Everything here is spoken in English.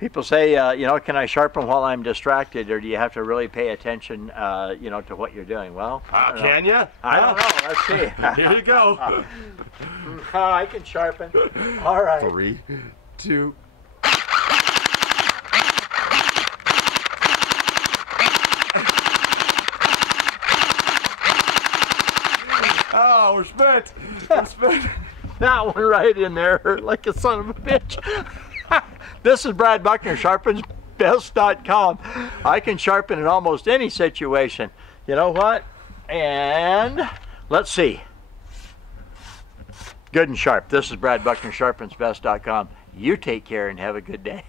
People say, you know, can I sharpen while I'm distracted, or do you have to really pay attention, you know, to what you're doing? Well, can you? I don't know. Let's see. Here you go. I can sharpen. All right. 3, 2. Oh, we're spent. We're spent. That one right in there, like a son of a bitch. This is Brad Buckner, SharpensBest.com. I can sharpen in almost any situation. You know what? And let's see. Good and sharp. This is Brad Buckner, SharpensBest.com. You take care and have a good day.